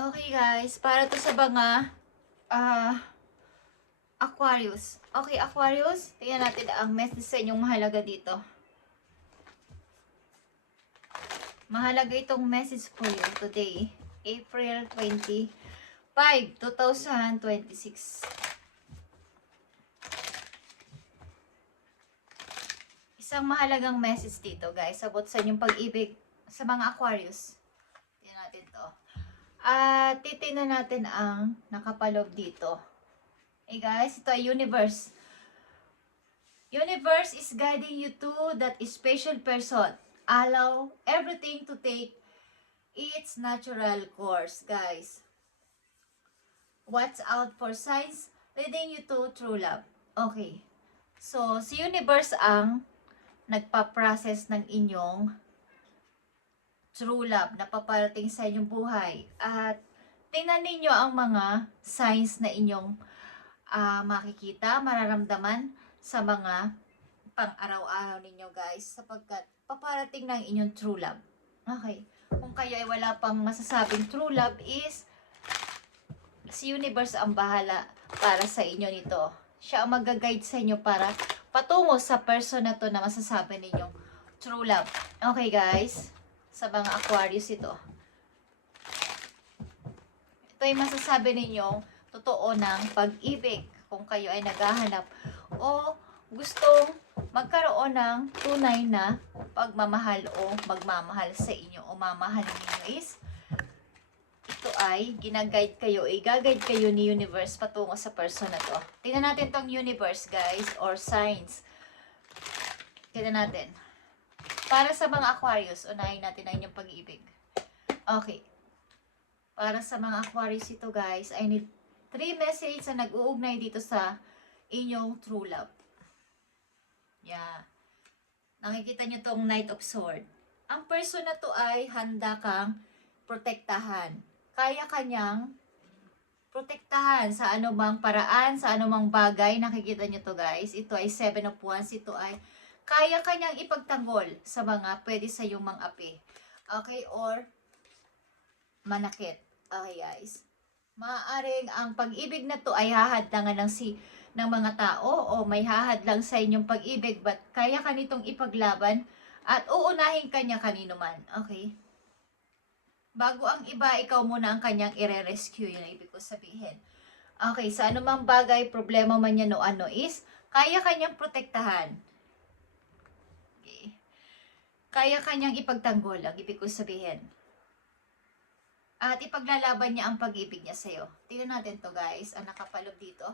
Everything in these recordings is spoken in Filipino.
Okay guys, para to sa mga ah Aquarius. Okay, Aquarius, tingnan natin ang message sa inyong mahalaga dito. Mahalaga itong message for you today, April 25, 2026. Isang mahalagang message dito guys, abot sa inyong pag-ibig sa mga Aquarius. Tingnan natin to. At titingnan natin ang nakapaloob dito. Hey guys, ito ay universe. Universe is guiding you to that special person. Allow everything to take its natural course, guys. Watch out for signs leading you to true love. Okay. So, si universe ang nagpa-process ng inyong true love na paparating sa inyong buhay. At tingnan ninyo ang mga signs na inyong makikita, mararamdaman sa mga pang-araw-araw ninyo guys, sapagkat paparating ng inyong true love. Okay. Kung kayo ay wala pang masasabing true love is si universe ang bahala para sa inyo nito. Siya ang mag-guide sa inyo para patungo sa person na to na masasabi ninyong true love. Okay guys, sa mga Aquarius ito. Ito ay masasabi ninyong totoo ng pag-ibig kung kayo ay naghahanap o gustong magkaroon ng tunay na pagmamahal o magmamahal sa inyo o mamahalin ninyo is ito ay ginaguide kayo, i-guide kayo ni universe patungo sa person na to. Tingnan natin tong universe guys or signs. Tingnan natin. Para sa mga Aquarius, unahin natin ang inyong pag-ibig. Okay. Para sa mga Aquarius ito guys, I need 3 messages na nag-uugnay dito sa inyong true love. Yeah. Nakikita nyo tong Knight of Swords. Ang person na to ay handa kang protektahan. Kaya kanyang protektahan sa anumang paraan, sa anumang bagay. Nakikita nyo to guys. Ito ay 7 of Wands. Ito ay kaya kanyang ipagtanggol sa mga pwede sa iyong mang-api. Okay? Or manakit. Okay guys. Maaaring ang pag-ibig na to ay hahadlangan ng mga tao o may hahadlang sa inyong pag-ibig but kaya ka nitong ipaglaban at uunahin kanya kanino man. Okay? Bago ang iba, ikaw muna ang kanyang ire-rescue. Yun ang ibig ko sabihin. Okay, sa anumang bagay, problema man yan o ano is, kaya kanyang protektahan. Okay. Kaya kanyang ipagtanggol, ang ibig ko sabihin. At ipaglalaban niya ang pag-ibig niya sa'yo. Tingnan natin to guys, ang nakapaloob dito.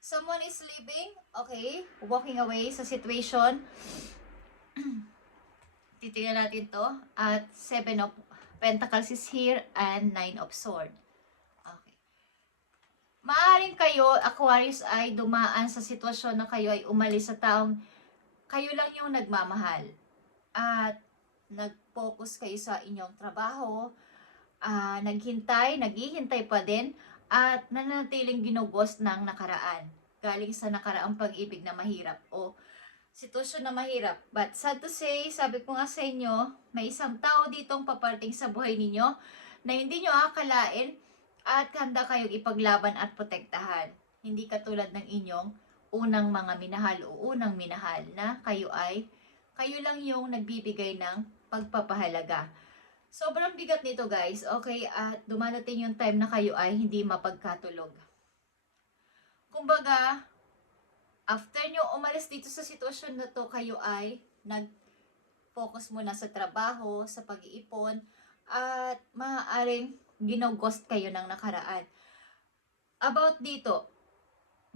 Someone is leaving, okay, walking away sa situation. Titingnan natin to. At 7 of Pentacles is here and 9 of Swords. Okay. Maaaring kayo, Aquarius, ay dumaan sa sitwasyon na kayo ay umalis sa taong kayo lang yung nagmamahal. At nag-focus kayo sa inyong trabaho, naghihintay pa din, at nananatiling ginugos ng nakaraan. Galing sa nakaraang pag-ibig na mahirap o sitwasyon na mahirap. But sad to say, sabi ko nga sa inyo, may isang tao ditong paparting sa buhay ninyo na hindi nyo akalain at handa kayong ipaglaban at protektahan. Hindi katulad ng inyong unang mga minahal o unang minahal na kayo lang yung nagbibigay ng pagpapahalaga. Sobrang bigat nito guys, okay, at dumadating yung time na kayo ay hindi mapagkatulog. Kumbaga, after nyo umalis dito sa sitwasyon na to, kayo ay nag-focus muna sa trabaho, sa pag-iipon, at maaaring ginughost kayo ng nakaraan. About dito,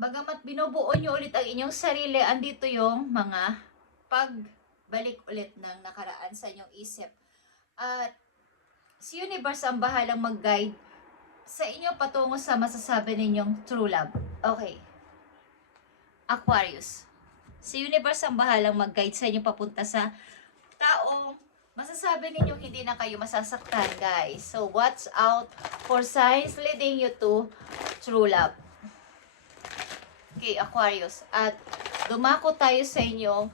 bagamat binubuo nyo ulit ang inyong sarili, andito yung mga pagbalik ulit ng nakaraan sa inyong isip. At si universe ang bahalang mag-guide sa inyo patungo sa masasabi ninyong true love. Okay. Aquarius. Si universe ang bahalang mag-guide sa inyo papunta sa taong masasabi ninyong hindi na kayo masasaktan, guys. So, watch out for signs leading you to true love. Okay, Aquarius. At dumako tayo sa inyong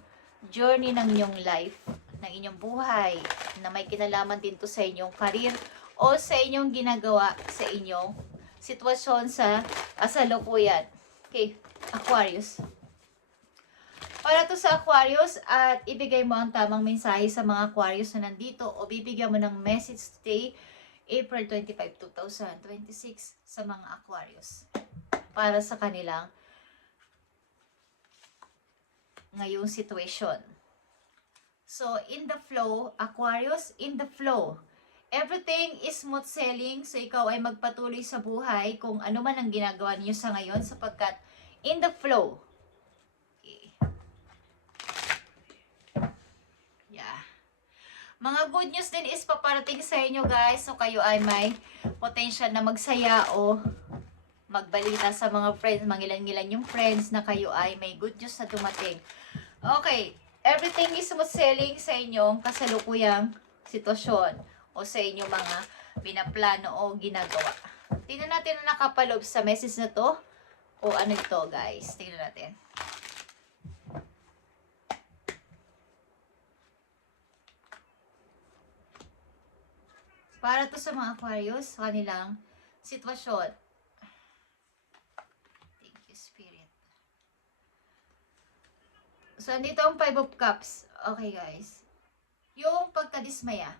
journey ng inyong life, ng inyong buhay, na may kinalaman din to sa inyong career o sa inyong ginagawa sa inyong sitwasyon sa kasalukuyan. Okay, Aquarius. Para to sa Aquarius at ibigay mo ang tamang mensahe sa mga Aquarius na nandito o bibigyan mo ng message today, April 25, 2026 sa mga Aquarius para sa kanilang ngayong situation. So, in the flow, Aquarius, in the flow. Everything is smooth sailing, so ikaw ay magpatuloy sa buhay kung ano man ang ginagawa niyo sa ngayon sapagkat in the flow. Okay. Yeah. Mga good news din is paparating sa inyo guys, so kayo ay may potential na magsaya o magbalita sa mga friends, mangilan-ngilan yung friends na kayo ay may good news na dumating. Okay, everything is smooth sailing sa inyong kasalukuyang sitwasyon o sa inyong mga binaplano o ginagawa. Tingnan natin na nakapaloob sa message na to o ano ito guys. Tingnan natin. Para to sa mga Aquarius, kanilang sitwasyon. Thank you, Spirit. So, andito ang 5 of Cups. Okay, guys. Yung pagkadismaya.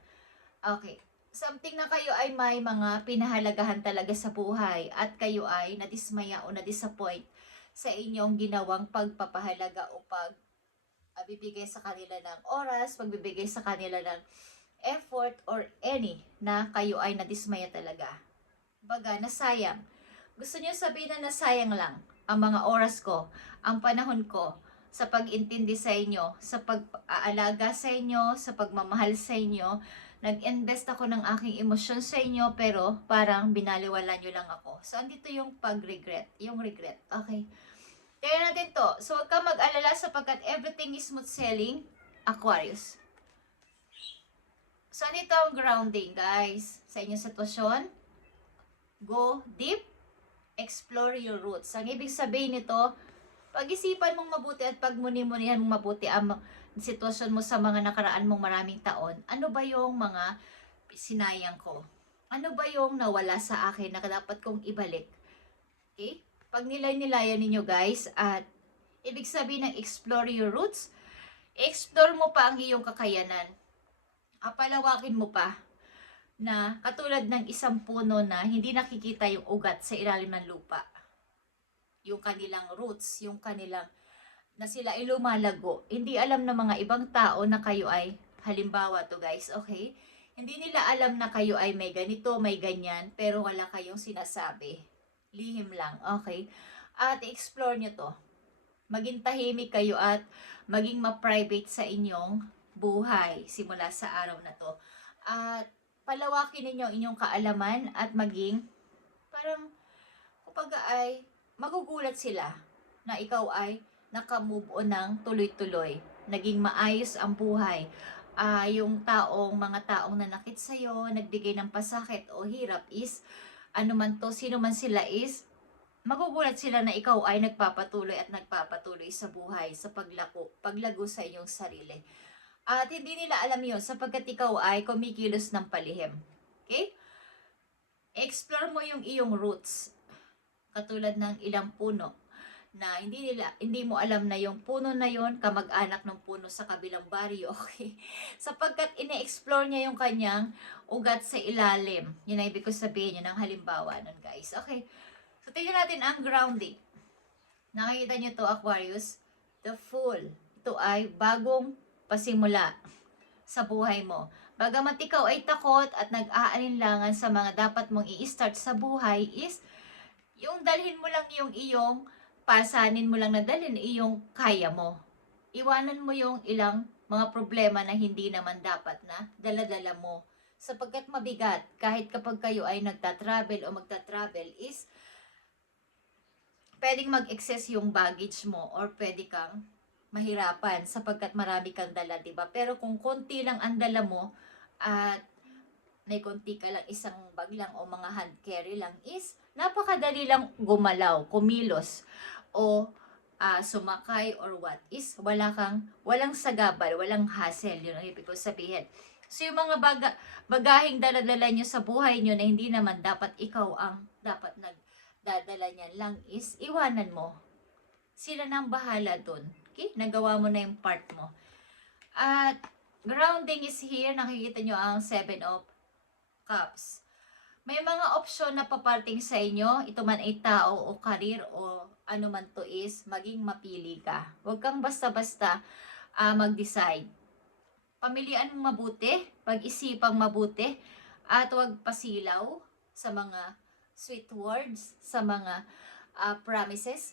Okay. Something na kayo ay may mga pinahalagahan talaga sa buhay at kayo ay nadismaya o nadisappoint sa inyong ginawang pagpapahalaga o pagbibigay sa kanila ng oras, pagbibigay sa kanila ng effort or any na kayo ay nadismaya talaga. Baga, nasayang. Gusto niyo sabihin na nasayang lang ang mga oras ko, ang panahon ko, sa pag-intindi sa inyo, sa pag-aalaga sa inyo, sa pagmamahal sa inyo. Nag-invest ako ng aking emosyon sa inyo, pero parang binaliwala nyo lang ako. So, andito yung pag-regret, yung regret. Okay. Kaya natin to. So, huwag ka mag-alala sapagkat everything is smooth sailing, Aquarius. So, andito ang grounding, guys. Sa inyong sitwasyon, go deep, explore your roots. Ang ibig sabihin nito, pag-isipan mong mabuti at pagmuni-munihan mong mabuti ang sitwasyon mo sa mga nakaraan mong maraming taon. Ano ba yung mga sinayang ko? Ano ba yung nawala sa akin na dapat kong ibalik? Okay? Pag nilay-nilayan ninyo guys, at ibig sabihin ng explore your roots, explore mo pa ang iyong kakayanan. Palawakin mo pa na katulad ng isang puno na hindi nakikita yung ugat sa ilalim ng lupa. Yung kanilang roots, yung kanilang na sila ay lumalago. Hindi alam ng mga ibang tao na kayo ay, halimbawa to guys, okay? Hindi nila alam na kayo ay may ganito, may ganyan, pero wala kayong sinasabi. Lihim lang, okay? At explore nyo to. Maging tahimik kayo at maging ma-private sa inyong buhay simula sa araw na to. At palawakin ninyo inyong kaalaman at maging parang kumbaga ay magugulat sila na ikaw ay nakamove on ng tuloy-tuloy. Naging maayos ang buhay. Yung mga taong nanakit sa'yo, nagbigay ng pasakit o hirap is, ano man to, sino man sila is, magugulat sila na ikaw ay nagpapatuloy at nagpapatuloy sa buhay, sa paglago sa iyong sarili. At hindi nila alam yun sapagkat ikaw ay kumikilos ng palihim. Okay? Explore mo yung iyong roots. Katulad ng ilang puno na hindi mo alam na yung puno na yon kamag-anak ng puno sa kabilang baryo, okay? Sapagkat ine-explore niya yung kanyang ugat sa ilalim. Yun ang ibig ko sabihin, yun ang halimbawa nun guys. Okay, so tingnan natin ang grounding. Nakikita niyo to Aquarius, the Fool. Ito ay bagong pasimula sa buhay mo. Bagamat ikaw ay takot at nag-aalinlangan sa mga dapat mong i-start sa buhay is yung dalhin mo lang yung iyong pasanin mo lang na dalhin iyong kaya mo. Iwanan mo yung ilang mga problema na hindi naman dapat na dala-dala mo. Sapagkat mabigat, kahit kapag kayo ay nagta-travel o magta-travel is pwedeng mag-excess yung baggage mo or pwede kang mahirapan sapagkat marami kang dala, diba? Pero kung konti lang ang dala mo at may konti ka lang, isang bag lang o mga hand carry lang is napakadali lang gumalaw, kumilos o sumakay or what is walang sagabal, walang hassle, yun ang ibig ko sabihin. So yung mga bagaheng daladala nyo sa buhay nyo na hindi naman dapat ikaw ang dapat nagdadala niyan lang is iwanan mo. Sila nang bahala dun. Okay? Nagawa mo na yung part mo. At grounding is here. Nakikita nyo ang 7 of Cups. May mga opsyon na paparating sa inyo. Ito man ay tao o karir o ano man to is, maging mapili ka. Huwag kang basta-basta mag-decide. Pamilian mong mabuti, pag-isipang mabuti, at huwag pasilaw sa mga sweet words, sa mga promises.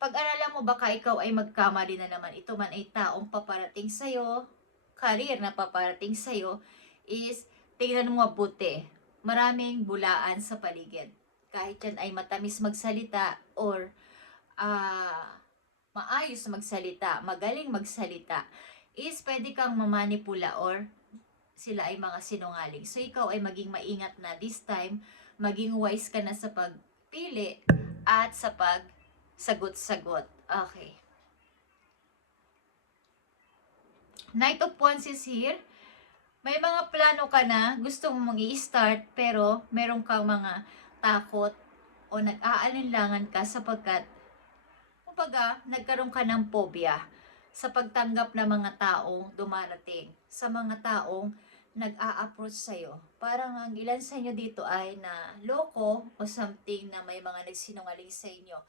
Pag-aralan mo baka ikaw ay magkamali na naman. Ito man ay taong paparating sa'yo, career na paparating sa'yo, is tingnan mo mabuti. Maraming bulaan sa paligid. Kahit yan ay matamis magsalita or maayos magsalita, magaling magsalita, is pwede kang mamanipula or sila ay mga sinungaling. So ikaw ay maging maingat na this time, maging wise ka na sa pagpili at sa pagsagot-sagot. Okay. Knight of Wands is here. May mga plano ka na, gusto mong i-start, pero meron kang mga takot o nag-aalinlangan ka sapagkat, kumbaga, nagkaroon ka ng phobia sa pagtanggap ng mga taong dumarating, sa mga taong nag-a-approach sa'yo. Parang ang ilan sa inyo dito ay na loko o something na may mga nagsinungaling sa inyo,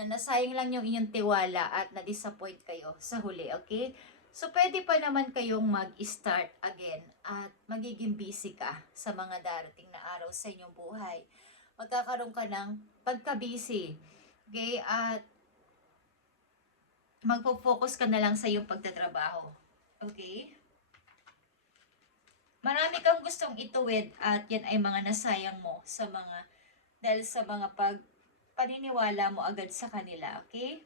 na nasayang lang yung inyong tiwala at na-disappoint kayo sa huli, okay? So, pwede pa naman kayong mag-start again at magiging busy ka sa mga darating na araw sa inyong buhay. Magkakaroon ka ng pagka-busy. Okay? At magpo-focus ka na lang sa iyong pagtatrabaho. Okay? Marami kang gustong ituwid at yan ay mga nasayang mo sa mga, dahil sa mga paniniwala mo agad sa kanila. Okay?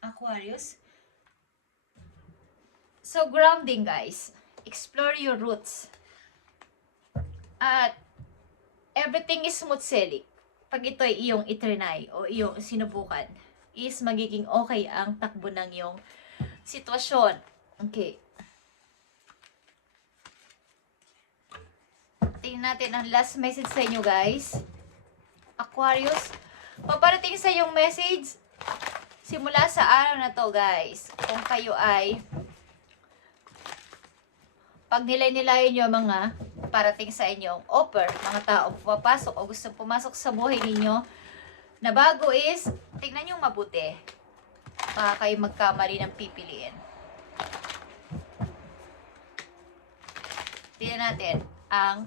Aquarius. So, grounding guys. Explore your roots. At everything is smooth sailing. Pag ito ay iyong itrinay o iyong sinubukan, is magiging okay ang takbo ng iyong sitwasyon. Okay. Tingnan natin ang last message sa inyo guys. Aquarius. Paparating sa iyong message simula sa araw na to guys. Kung kayo ay pag nilay-nilayan nyo mga parating sa inyong offer, mga taong pumapasok o gustong pumasok sa buhay ninyo na bago is, tingnan nyo mabuti. Baka kayo magkamali ng pipiliin. Tingnan natin ang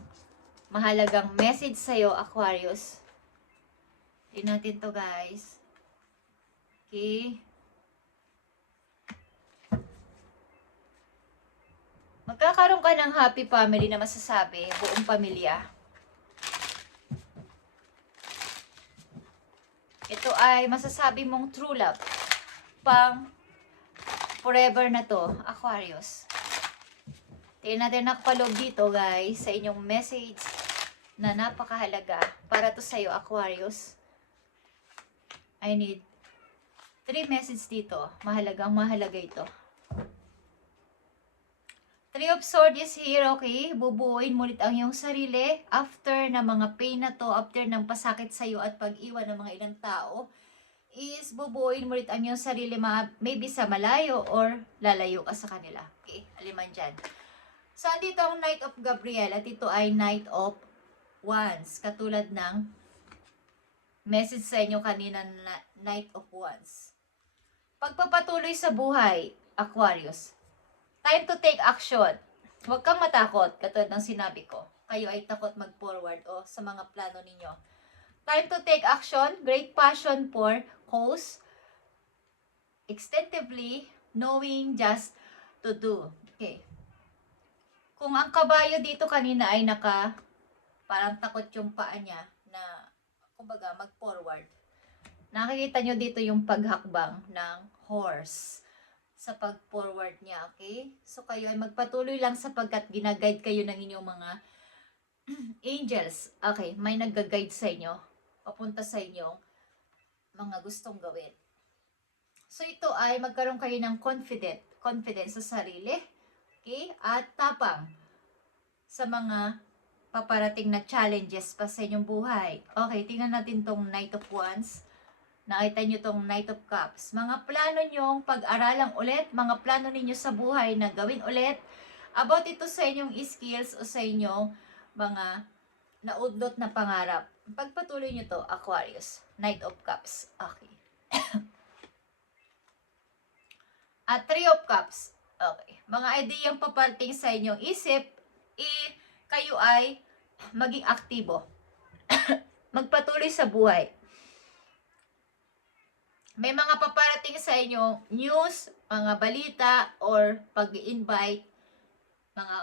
mahalagang message sa'yo, Aquarius. Tingnan natin to guys. Okay. Magkakaroon ka ng happy family na masasabi, buong pamilya. Ito ay masasabi mong true love. Pang forever na to, Aquarius. Tingnan natin nakapaloob dito guys, sa inyong message na napakahalaga para to sa'yo, Aquarius. I need 3 messages dito. Mahalaga ito. 3 of Swords is here, okay? Bubuuin mo ulit ang iyong sarili after na mga pain na to, after ng pasakit sa'yo at pag-iwan ng mga ilang tao, is bubuuin mo ulit ang iyong sarili, maybe sa malayo or lalayo ka sa kanila. Okay? Aliman dyan. So, dito ang Knight of Gabriel at ito ay Knight of Wands. Katulad ng message sa inyo kanina na Knight of Wands. Pagpapatuloy sa buhay, Aquarius. Time to take action. Huwag kang matakot, katulad ng sinabi ko. Kayo ay takot mag-forward o sa mga plano ninyo. Time to take action. Great passion for cause. Extensively, knowing just to do. Okay. Kung ang kabayo dito kanina ay parang takot yung paa niya na, kumbaga, mag-forward. Nakikita nyo dito yung paghakbang ng horse sa pag-forward niya, okay? So, kayo ay magpatuloy lang sapagkat ginaguide kayo ng inyong mga angels. Okay, may nag-guide sa inyo, papunta sa inyong mga gustong gawin. So, ito ay magkaroon kayo ng confidence sa sarili, okay? At tapang. sa mga paparating na challenges pa sa inyong buhay. Okay, tingnan natin tong Knight of Wands. Nakita nyo tong Knight of Cups. Mga plano nyong pag-aralang ulit, mga plano ninyo sa buhay na gawin ulit, about ito sa inyong skills o sa inyong mga naudlot na pangarap. Pagpatuloy nyo to, Aquarius. Knight of Cups. Okay. At Three of Cups. Okay. Mga ideyang paparating sa inyong isip, kayo ay maging aktibo. Magpatuloy sa buhay. May mga paparating sa inyo news, mga balita, or pag-invite, mga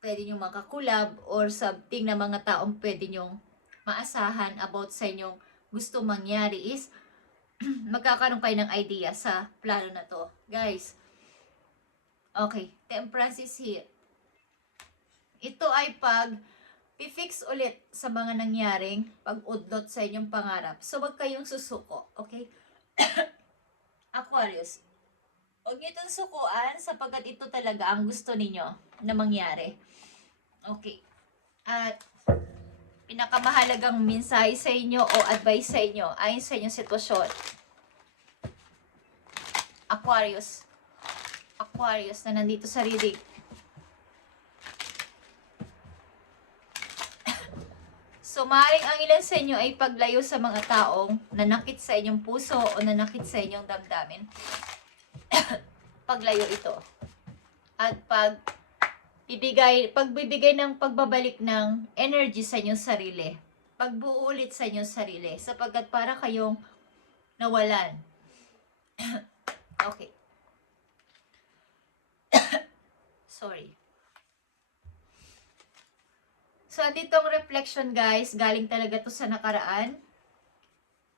pwede nyo makakulab, or something na mga taong pwede nyo maasahan about sa inyong gusto mangyari is magkakaroon kayo ng idea sa plano na to. Guys, okay, Temperance is here. Ito ay pag-fix ulit sa mga nangyaring pag-udlot sa inyong pangarap. So, wag kayong susuko, okay? Aquarius, huwag nyo itong sukuan sapagkat ito talaga ang gusto ninyo na mangyari. Okay. At pinakamahalagang mensahe sa inyo o advice sa inyo ayon sa inyong sitwasyon. Aquarius. Aquarius na nandito sa reading. So, maaaring ang ilan sa inyo ay paglayo sa mga taong nanakit sa inyong puso o nanakit sa inyong damdamin. Paglayo ito. At pagbibigay ng pagbabalik ng energy sa inyong sarili. Pagbuo ulit sa inyong sarili. Sapagkat para kayong nawalan. Okay. Sorry. So, ditong reflection guys, galing talaga to sa nakaraan.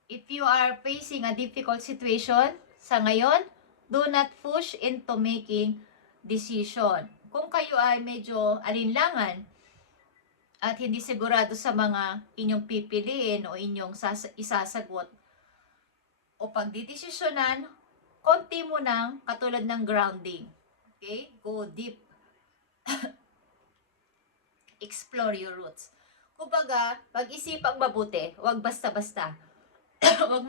If you are facing a difficult situation sa ngayon, do not push into making decision. Kung kayo ay medyo alinlangan at hindi sigurado sa mga inyong pipiliin o inyong isasagot o pagdidesisyonan, konti mo nang katulad ng grounding. Okay? Go deep. Explore your roots. Kumbaga, pag-isipang mabuti, huwag basta-basta. Huwag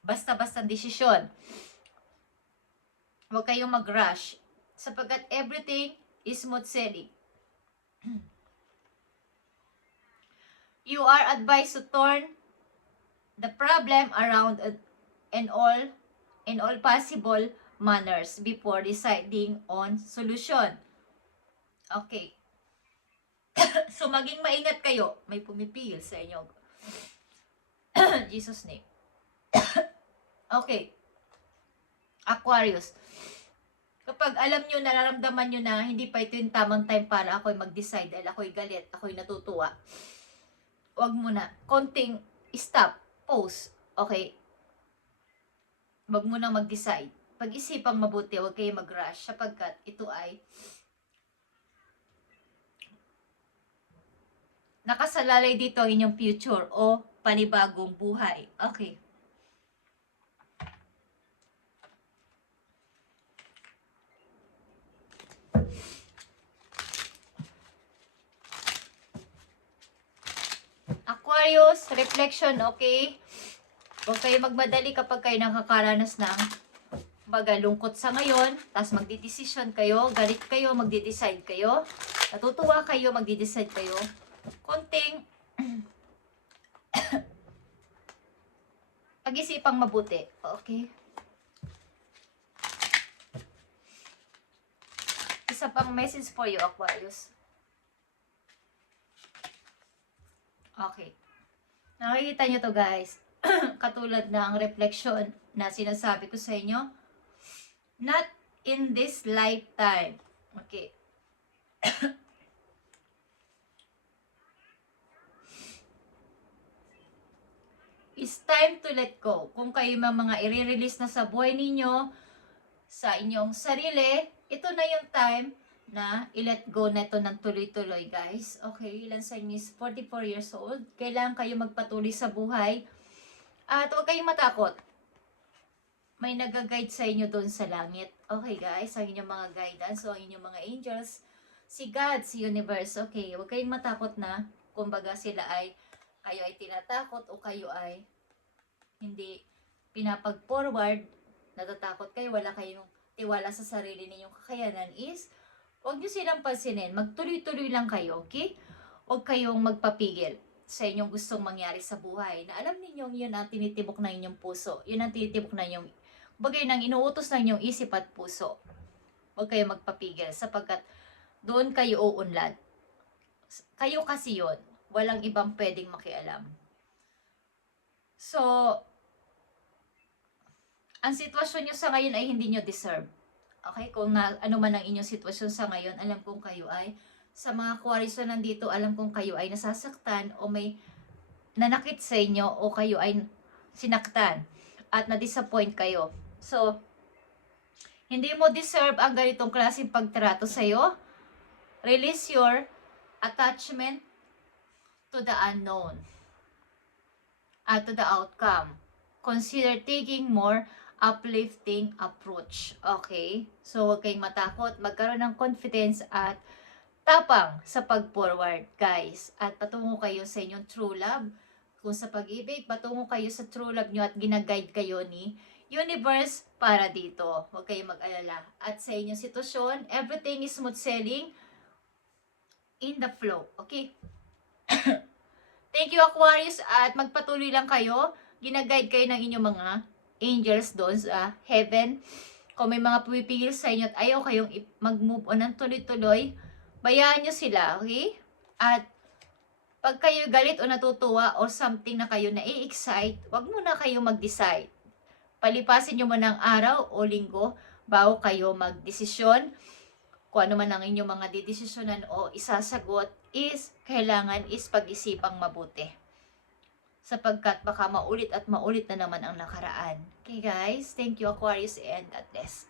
basta-basta desisyon. Huwag kayong mag-rush. Sapagkat everything is smooth sailing. You are advised to turn the problem around in all possible manners before deciding on solution. Okay. So, maging maingat kayo. May pumipil sa inyo. Jesus name. Okay. Aquarius. Kapag alam nyo, nararamdaman nyo na hindi pa ito yung tamang time para ako'y mag-decide dahil ako'y galit, ako'y natutuwa, huwag mo na. Konting stop. Pause. Okay? Huwag mo na mag-decide. Pag-isipang mabuti, huwag kayo mag-rush sapagkat ito ay nakasalalay dito ang inyong future o panibagong buhay. Okay. Aquarius, reflection, okay? Huwag kayo magmadali kapag kayo nakakaranas ng lungkot sa ngayon, tapos magdidesisyon kayo, galit kayo, magdidecide kayo, natutuwa kayo, magdidecide kayo. Konting pag-isipang mabuti. Okay? Isa pang message for you, Aquarius. Okay. Nakikita nyo to, guys. Katulad ng reflection na sinasabi ko sa inyo. Not in this lifetime. Okay. It's time to let go. Kung kayo mga i-release na sa buhay ninyo, sa inyong sarili, ito na yung time na i-let go na ito ng tuloy-tuloy, guys. Okay, ilan sa inyo is 44 years old. Kailangan kayo magpatuloy sa buhay. At huwag kayong matakot. May nag-guide sa inyo doon sa langit. Okay, guys, ang inyong mga guidance o ang inyong mga angels. si God, si universe. Okay, huwag kayong matakot na kumbaga kayo ay tinatakot o kayo ay hindi pinapag-forward, natatakot kayo, wala kayong tiwala sa sarili ninyong kakayanan is, huwag nyo silang pansinin. Magtuloy-tuloy lang kayo, okay? Huwag kayong magpapigil sa inyong gustong mangyari sa buhay. Na alam ninyong yun ang tinitibok na inyong puso. Yun ang tinitibok na inyong, bagay nang inuutos na inyong isip at puso. Huwag kayong magpapigil sapagkat doon kayo uunlad. Kayo kasi yun. Walang ibang pwedeng makialam. So, ang sitwasyon nyo sa ngayon ay hindi nyo deserve. Okay? Kung ano man ang inyong sitwasyon sa ngayon, alam kong kayo ay, sa mga Aquarius na nandito, alam kong kayo ay nasasaktan o may nanakit sa inyo o kayo ay sinaktan at na-disappoint kayo. So, hindi mo deserve ang ganitong klaseng pagtrato sa'yo. Release your attachment to the unknown at to the outcome. Consider taking more uplifting approach. Okay? So, huwag kayong matakot. Magkaroon ng confidence at tapang sa pag-forward, guys. At patungo kayo sa inyong true love. Kung sa pag-ibig, patungo kayo sa true love nyo at ginaguide kayo ni universe para dito. Huwag kayong mag-alala. At sa inyong sitwasyon, everything is smooth sailing in the flow. Okay? Thank you, Aquarius. At magpatuloy lang kayo. Ginaguide kayo ng inyong mga angels doon sa heaven. Kung may mga pumipigil sa inyo at ayaw kayong mag-move on ng tuloy-tuloy, bayaan nyo sila, okay? At pag kayo galit o natutuwa o something na kayo na-excite, wag muna kayo mag-decide. Palipasin nyo muna ng araw o linggo bago kayo mag-desisyon. Kung ano man ang inyong mga didesisyonan o isasagot is kailangan is pag-isipang mabuti. Sapagkat baka maulit at maulit na naman ang nakaraan. Okay guys, thank you Aquarius and God bless.